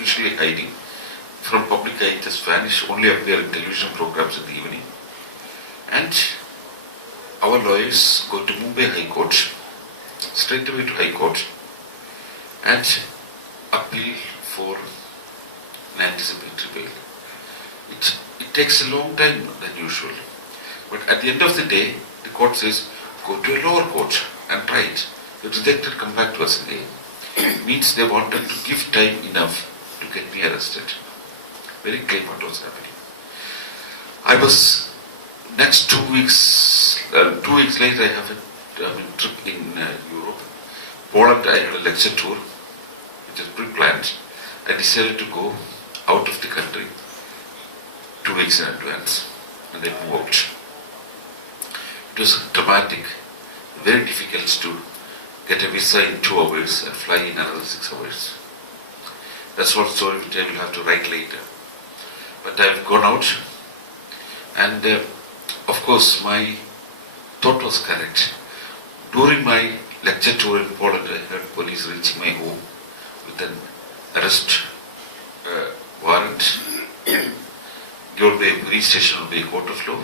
officially hiding from public eye, just vanish, only appear in television programs in the evening. And our lawyers go to Mumbai High Court, straight away to High Court, and appeal for an anticipatory bail. It takes a long time than usual. But at the end of the day, the court says, go to a lower court and try it. They rejected, come back to us again. Means they wanted to give time enough to get me arrested. Very clear what was happening. I was, next 2 weeks, 2 weeks later I have a trip in Europe. Poland, I had a lecture tour, which was pre-planned. I decided to go out of the country 2 weeks in advance, and then move out. It was dramatic, very difficult to get a visa in 2 hours and fly in another 6 hours. That's what story which I will have to write later. But I've gone out, and of course my thought was correct. During my lecture tour in Poland, I heard police reaching my home with an arrest warrant, given by a police station or by a court of law.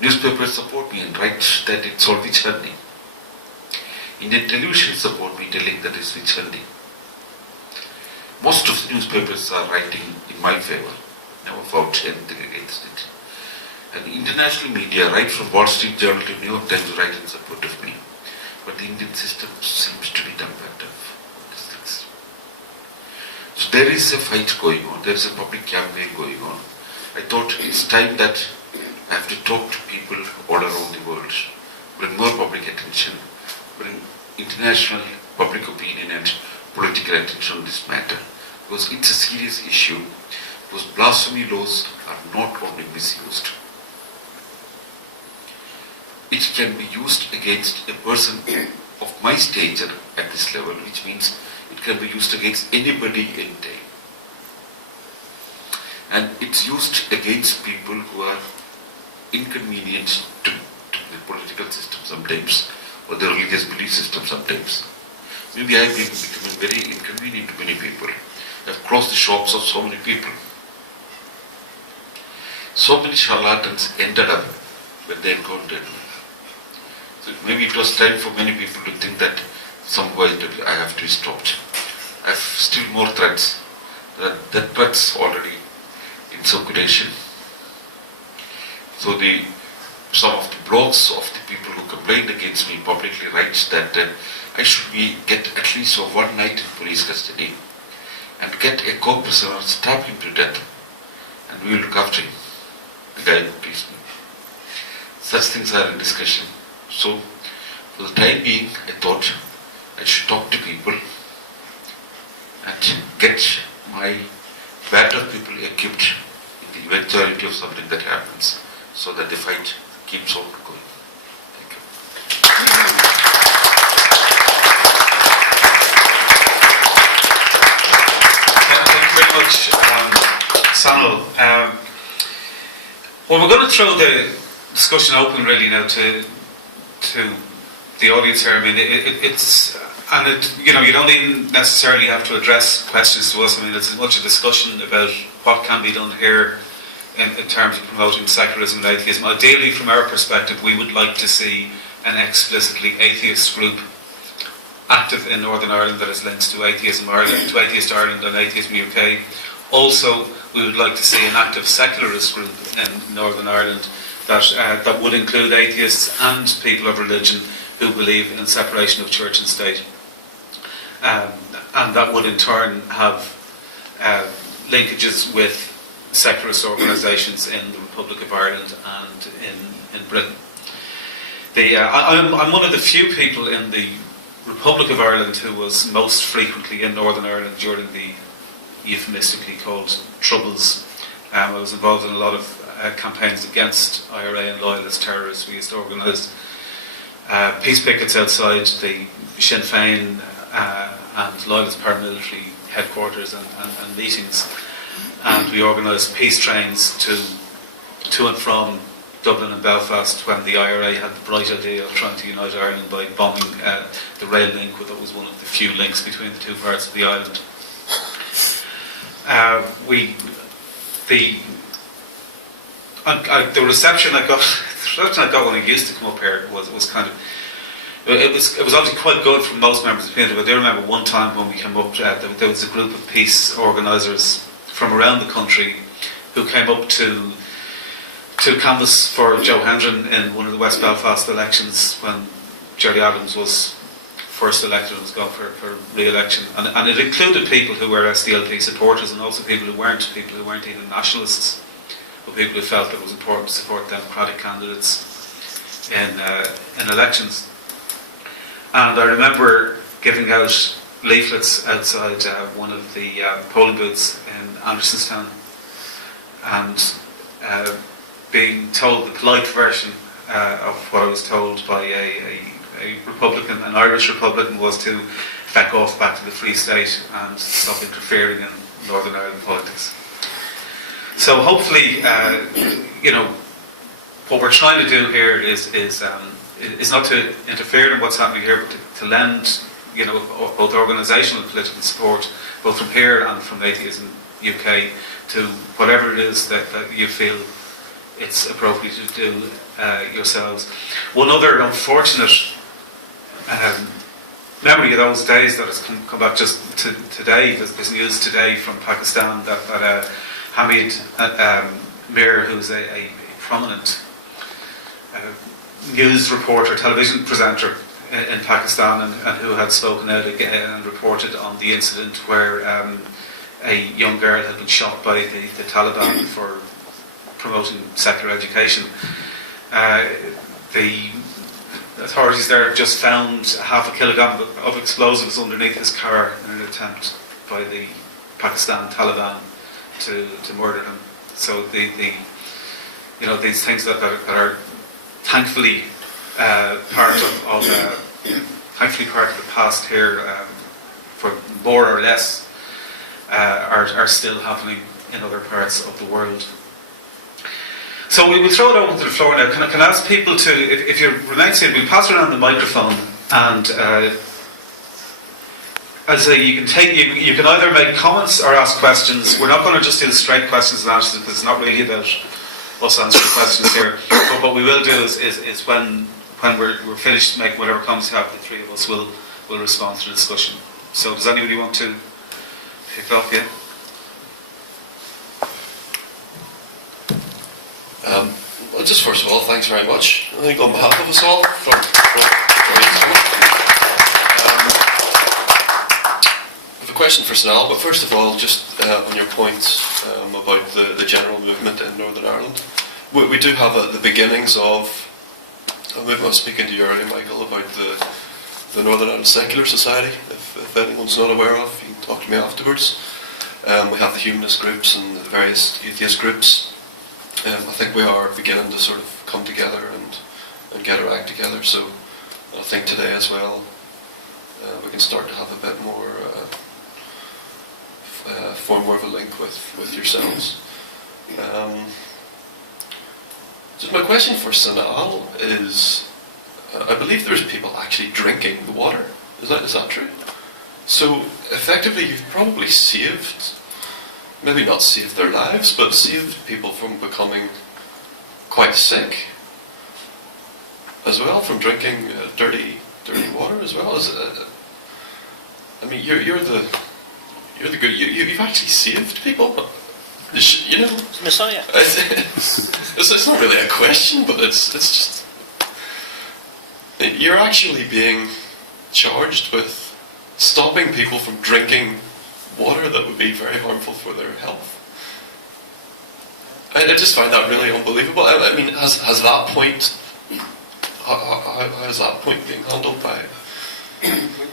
Newspapers support me and write that it's all Vichandi. Indian television support me, telling that it's Vichandi. Most of the newspapers are writing in my favor. Never found anything against it. And international media, right from Wall Street Journal to New York Times, write in support of me. But the Indian system seems to be dumbfounded of these things. So there is a fight going on. There is a public campaign going on. I thought it's time that I have to talk to people all around the world, bring more public attention, bring international public opinion and political attention on this matter, because it's a serious issue, because blasphemy laws are not only misused. It can be used against a person of my stature at this level, which means it can be used against anybody anytime. And it's used against people who are inconvenient to the political system sometimes, or the religious belief system sometimes. Maybe I've been becoming very inconvenient to many people. I've crossed the shops of so many people. So many charlatans ended up when they encountered me. So maybe it was time for many people to think that some point I have to be stopped. I have still more threats. There are threats already in circulation. So some of the blogs of the people who complained against me publicly writes that I should get at least for 1 night in police custody and get a co-prisoner, stab him to death, and we will look after him. The guy who pleased me. Such things are in discussion. So, for the time being, I thought I should talk to people and get my battered people equipped in the eventuality of something that happens, so that the fight keeps on going. Thank you. Thank you very much, Sanal. Well, we're going to throw the discussion open really now to the audience here. I mean, you don't even necessarily have to address questions to us. I mean, it's as much a discussion about what can be done here in terms of promoting secularism and atheism. Ideally, from our perspective, we would like to see an explicitly atheist group active in Northern Ireland that is linked to Atheism Ireland, to Atheist Ireland and Atheism UK. Also, we would like to see an active secularist group in Northern Ireland that would include atheists and people of religion who believe in separation of church and state. And that would in turn have linkages with secularist organisations in the Republic of Ireland and in Britain. I'm one of the few people in the Republic of Ireland who was most frequently in Northern Ireland during the euphemistically called Troubles. I was involved in a lot of campaigns against IRA and loyalist terrorists. We used to organise peace pickets outside the Sinn Féin and loyalist paramilitary headquarters and meetings. And we organised peace trains to and from Dublin and Belfast when the IRA had the bright idea of trying to unite Ireland by bombing the rail link, that was one of the few links between the two parts of the island. the reception I got when I used to come up here was kind of. It was obviously quite good for most members of the community, but I do remember one time when we came up, there was a group of peace organisers from around the country who came up to canvass for Joe Hendren in one of the West Belfast elections when Gerry Adams was first elected and was going for re-election. And it included people who were SDLP supporters and also people who weren't even nationalists, but people who felt it was important to support democratic candidates in elections. And I remember giving out leaflets outside one of the polling booths in Andersonstown and being told the polite version of what I was told by a Republican, an Irish Republican, was to back off back to the Free State and stop interfering in Northern Ireland politics. So hopefully, what we're trying to do here is not to interfere in what's happening here, but to lend, both organisational and political support, both from here and from Atheism UK, to whatever it is that you feel it's appropriate to do yourselves. One other unfortunate memory of those days that has come back just today, there's news today from Pakistan that Hamid Mir, who's a prominent news reporter, television presenter in Pakistan, and who had spoken out again and reported on the incident where a young girl had been shot by the Taliban for promoting secular education. The authorities there just found half a kilogram of explosives underneath his car in an attempt by the Pakistan Taliban to murder him. So these things that are thankfully part of the past here, for more or less, are still happening in other parts of the world. So we will throw it over to the floor now. Can I ask people to, if you remain seated, we'll pass around the microphone, and as I say, you can either make comments or ask questions. We're not going to just do straight questions and answers, because it's not really about us answering questions here. But what we will do is when we're finished making whatever comments you have, the three of us will respond to the discussion. So does anybody want to kick off yet? Well, just first of all, thanks very much. I think on behalf of us all, I have a question for Sanal, but first of all, just on your point about the general movement in Northern Ireland, we do have the beginnings of a movement. I was speaking to you earlier, Michael, about the Northern Ireland Secular Society. If anyone's not aware of, you can talk to me afterwards. We have the humanist groups and the various atheist groups. I think we are beginning to sort of come together and get our act together. So I think today as well, we can start to have a bit more, form more of a link with yourselves. So my question for Sanal is, I believe there's people actually drinking the water. Is that true? So effectively, you've probably saved, maybe not saved their lives, but saved people from becoming quite sick as well, from drinking dirty water as well. I mean, you're the good. You've actually saved people. You know, Messiah. It's not really a question, but it's just, you're actually being charged with stopping people from drinking water that would be very harmful for their health. I just find that really unbelievable. I mean, has that point, how is that point being handled by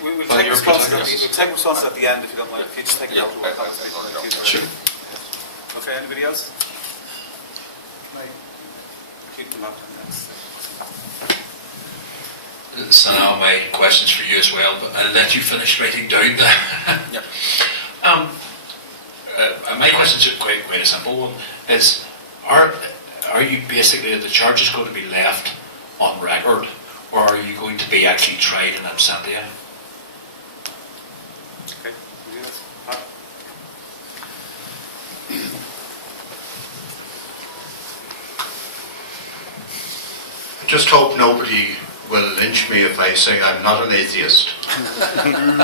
We'll by take your responsibility. protagonists? We'll take responsibility at the end if you don't mind. If you just take it out, we'll Sure. Okay, anybody else? Can I keep them up next? So now my question's for you as well, but I'll let you finish writing down the... Yep. My question's quite a simple one, is are you basically, the charge is going to be left on record, or are you going to be actually tried in absentia? Okay. just hope nobody will lynch me if I say I'm not an atheist. I'm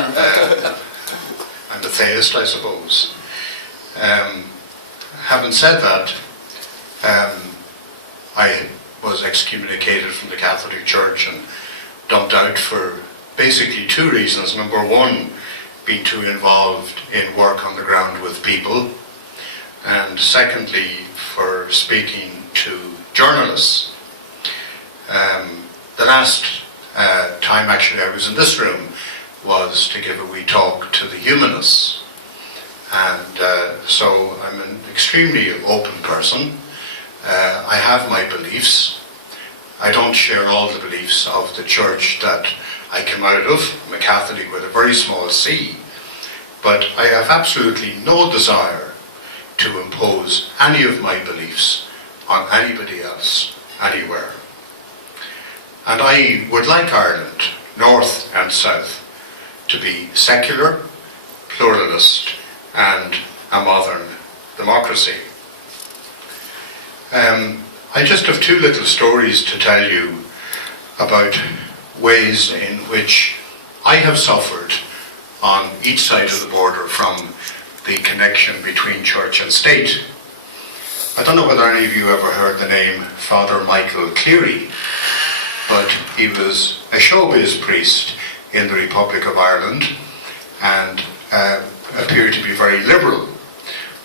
a theist, I suppose. Having said that, I was excommunicated from the Catholic Church and dumped out for basically two reasons. Number one, being too involved in work on the ground with people, and secondly, for speaking to journalists. The last time actually I was in this room was to give a wee talk to the humanists, and so I'm an extremely open person. I have my beliefs. I don't share all the beliefs of the church that I came out of. I'm a Catholic with a very small c, but I have absolutely no desire to impose any of my beliefs on anybody else, anywhere. And I would like Ireland, north and south, to be secular, pluralist, and a modern democracy. I just have two little stories to tell you about ways in which I have suffered on each side of the border from the connection between church and state. I don't know whether any of you ever heard the name Father Michael Cleary, but he was a showbiz priest in the Republic of Ireland and appeared to be very liberal.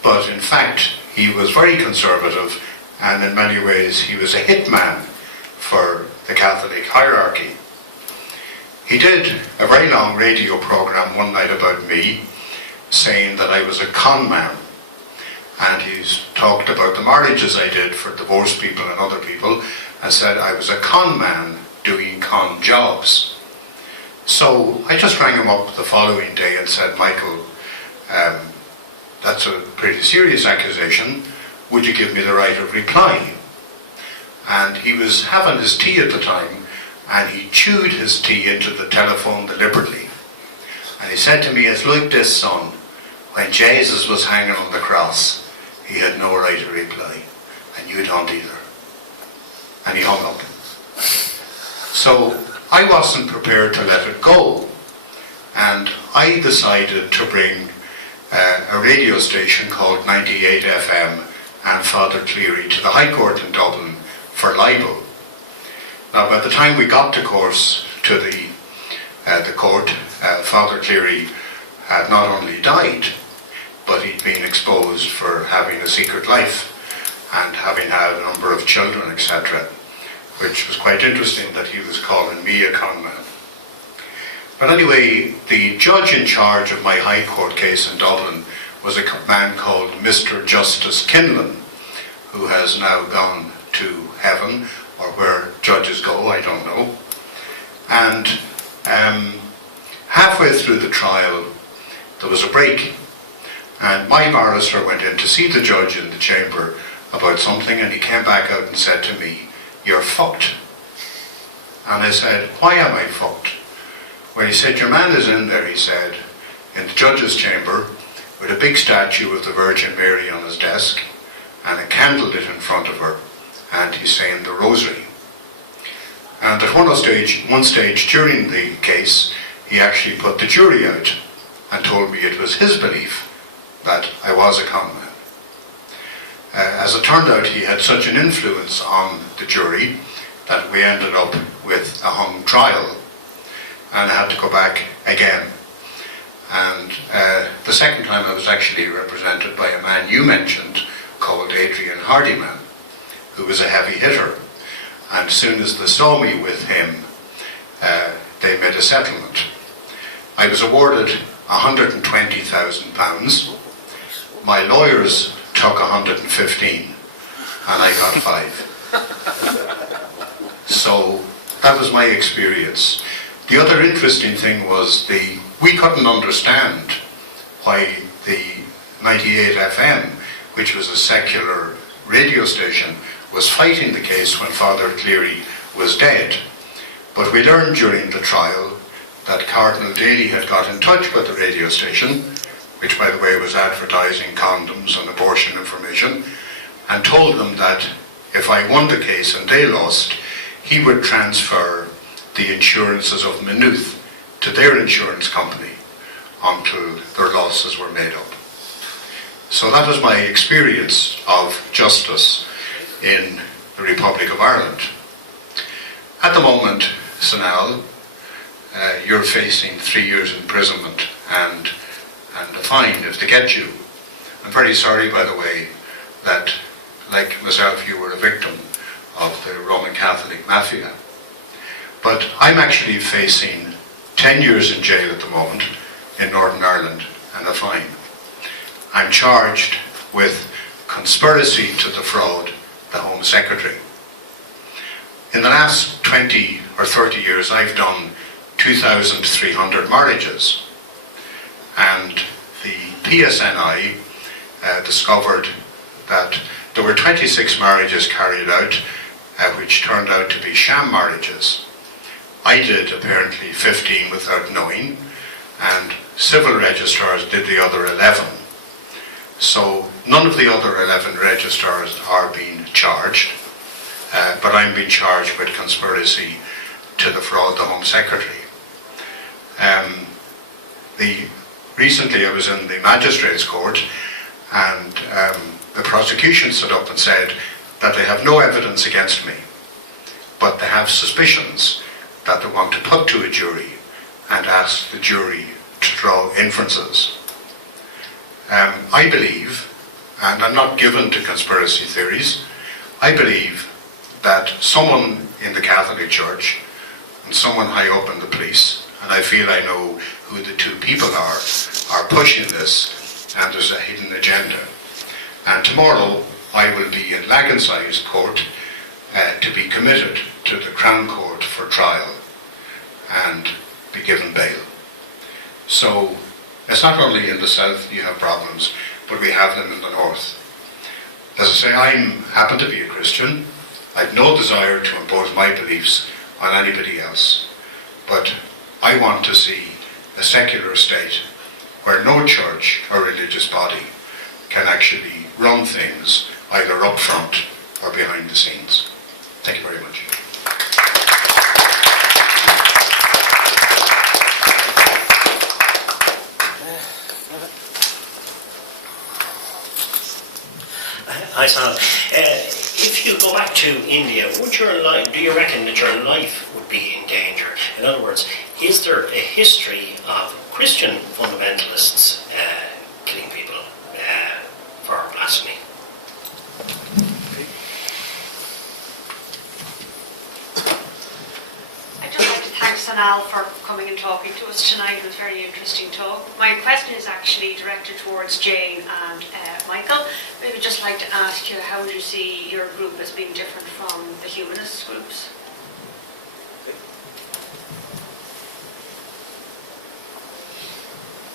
But in fact, he was very conservative, and in many ways he was a hitman for the Catholic hierarchy. He did a very long radio program one night about me, saying that I was a con man, and he's talked about the marriages I did for divorced people and other people, and said I was a con man doing con jobs. So I just rang him up the following day and said, Michael, that's a pretty serious accusation. Would you give me the right of reply? And he was having his tea at the time, and he chewed his tea into the telephone deliberately. And he said to me, it's like this, son. When Jesus was hanging on the cross, he had no right to reply, and you don't either. And he hung up. So I wasn't prepared to let it go, and I decided to bring a radio station called 98 FM and Father Cleary to the High Court in Dublin for libel. Now, by the time we got to the court, Father Cleary had not only died, but he'd been exposed for having a secret life and having had a number of children, etc., which was quite interesting that he was calling me a con man. But anyway, the judge in charge of my High Court case in Dublin was a man called Mr. Justice Kinlan, who has now gone to heaven, or where judges go, I don't know. And halfway through the trial, there was a break, and my barrister went in to see the judge in the chamber about something, and he came back out and said to me, you're fucked. And I said, why am I fucked? Well, he said, your man is in there, he said, in the judge's chamber, with a big statue of the Virgin Mary on his desk, and a candle lit in front of her, and he's saying the rosary. And at one stage during the case, he actually put the jury out and told me it was his belief that I was a con man. As it turned out, he had such an influence on the jury that we ended up with a hung trial, and I had to go back again. And the second time I was actually represented by a man you mentioned called Adrian Hardiman, who was a heavy hitter. And as soon as they saw me with him, they made a settlement. I was awarded £120,000. My lawyers took 115, and I got 5. So that was my experience. The other interesting thing was we couldn't understand why the 98 FM, which was a secular radio station, was fighting the case when Father Cleary was dead. But we learned during the trial that Cardinal Daly had got in touch with the radio station, which by the way was advertising condoms and abortion information, and told them that if I won the case and they lost, he would transfer the insurances of Maynooth to their insurance company until their losses were made up. So that was my experience of justice in the Republic of Ireland. At the moment, Sanal, you're facing 3 years imprisonment and a fine if they get you. I'm very sorry, by the way, that, like myself, you were a victim of the Roman Catholic mafia. But I'm actually facing 10 years in jail at the moment in Northern Ireland and a fine. I'm charged with conspiracy to defraud the Home Secretary. In the last 20 or 30 years, I've done 2,300 marriages. And the PSNI discovered that there were 26 marriages carried out, which turned out to be sham marriages. I did apparently 15 without knowing, and civil registrars did the other 11. So none of the other 11 registrars are being charged, but I'm being charged with conspiracy to defraud the Home Secretary. Recently I was in the Magistrates' Court, and the prosecution stood up and said that they have no evidence against me, but they have suspicions that they want to put to a jury and ask the jury to draw inferences. I believe, and I'm not given to conspiracy theories, I believe that someone in the Catholic Church and someone high up in the police, and I feel I know who the two people are pushing this, and there's a hidden agenda. And tomorrow I will be in Laganside's court to be committed to the Crown Court for trial and be given bail. So it's not only in the south you have problems, but we have them in the north. As I say, I happen to be a Christian. I've no desire to impose my beliefs on anybody else, but I want to see a secular state where no church or religious body can actually run things either up front or behind the scenes. Thank you very much. Hi, Sam. If you go back to India, do you reckon that your life would be in danger? In other words, is there a history of Christian fundamentalists killing people for blasphemy? I'd just like to thank Sanal for coming and talking to us tonight. It was a very interesting talk. My question is actually directed towards Jane and Michael. Maybe just like to ask you, how would you see your group as being different from the humanist groups?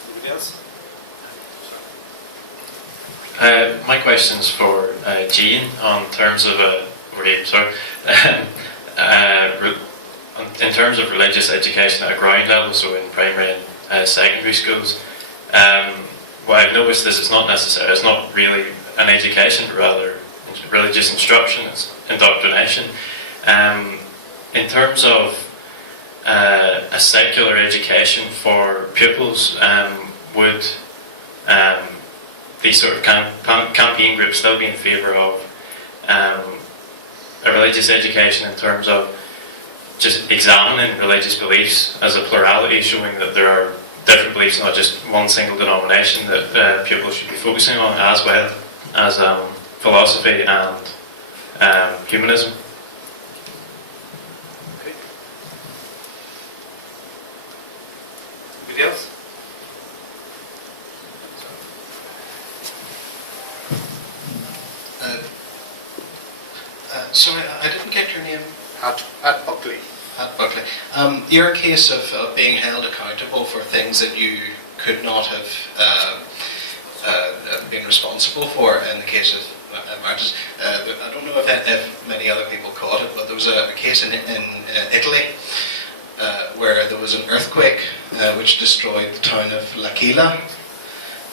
Anybody else? My question's for Jean on terms of in terms of religious education at a ground level, so in primary and secondary schools. What I've noticed is it's not really an education, but rather religious instruction, it's indoctrination. In terms of a secular education for pupils, would these sort of campaign groups still be in favour of a religious education in terms of just examining religious beliefs as a plurality, showing that there are different beliefs, not just one single denomination that pupils should be focusing on, as well as philosophy and humanism? Okay. Anybody else? Sorry, I didn't get your name. At Buckley. At Buckley. Your case of being held accountable for things that you could not have been responsible for in the case of marriages. I don't know if many other people caught it, but there was a case in Italy where there was an earthquake which destroyed the town of L'Aquila.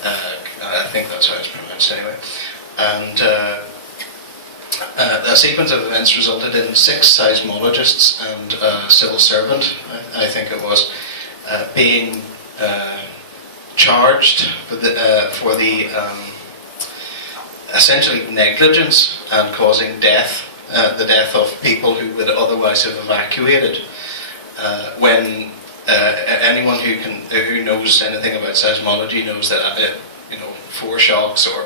I think that's how it's pronounced anyway. And a sequence of events resulted in 6 seismologists and a civil servant, I think it was, being charged for the essentially negligence and causing death, the death of people who would otherwise have evacuated. When anyone who knows anything about seismology knows that foreshocks or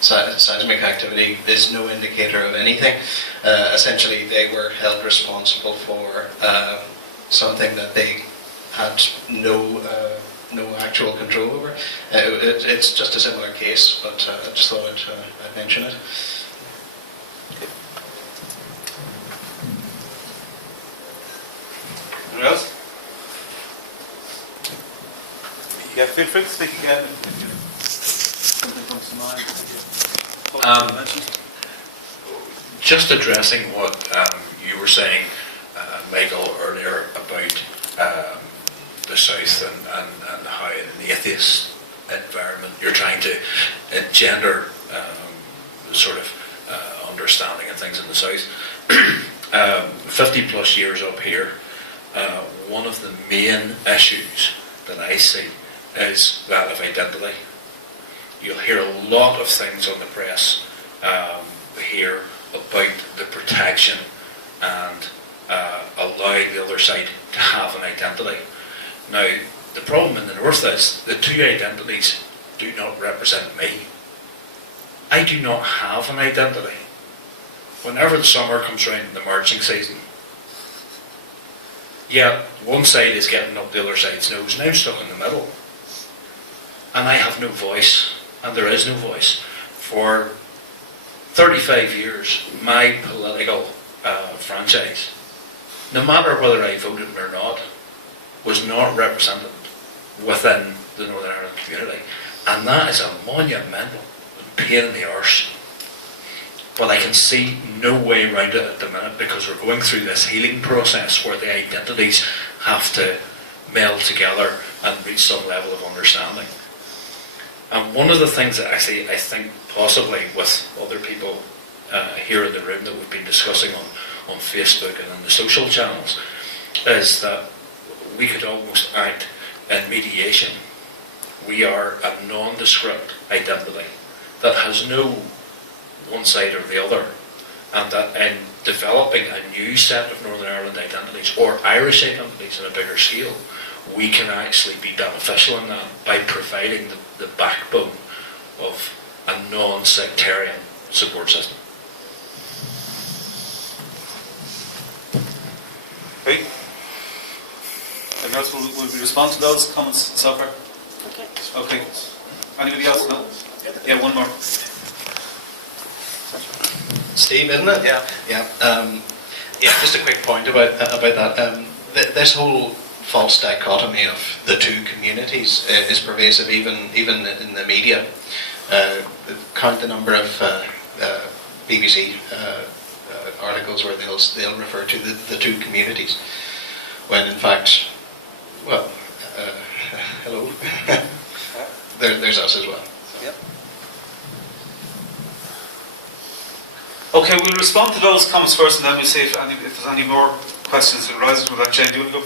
seismic activity is no indicator of anything. Essentially, they were held responsible for something that they had no actual control over. It's just a similar case, but I just thought I'd mention it. Anyone else? Yeah, feel free to speak again if something comes to mind. Just addressing what you were saying, Michael, earlier about the South and how in an atheist environment you're trying to engender sort of understanding and things in the South. 50 plus years up here, one of the main issues that I see is that of identity. You'll hear a lot of things on the press here about the protection and allowing the other side to have an identity. Now, the problem in the North is the two identities do not represent me. I do not have an identity. Whenever the summer comes around in the marching season, yeah, one side is getting up the other side's nose, and I'm stuck in the middle. And I have no voice, and there is no voice. For 35 years, my political franchise, no matter whether I voted or not, was not represented within the Northern Ireland community. And that is a monumental pain in the arse. But I can see no way around it at the minute, because we're going through this healing process where the identities have to meld together and reach some level of understanding. And one of the things that actually I think possibly with other people here in the room that we've been discussing on Facebook and on the social channels is that we could almost act in mediation. We are a nondescript identity that has no one side or the other, and that in developing a new set of Northern Ireland identities or Irish identities on a bigger scale, we can actually be beneficial in that by providing the backbone of a non-sectarian support system. Okay. Anyone else will we respond to those comments so far? Okay. Anybody else? No? Yeah, one more. Steve, isn't it? Yeah. Yeah. Just a quick point about that. This whole false dichotomy of the two communities is pervasive, even in the media. Count the number of BBC articles where they'll refer to the two communities, when in fact, well, hello, there's us as well. So. Yep. Okay, we'll respond to those comments first, and then we'll see if there's any more questions that arise from that. Jane, do you want to go?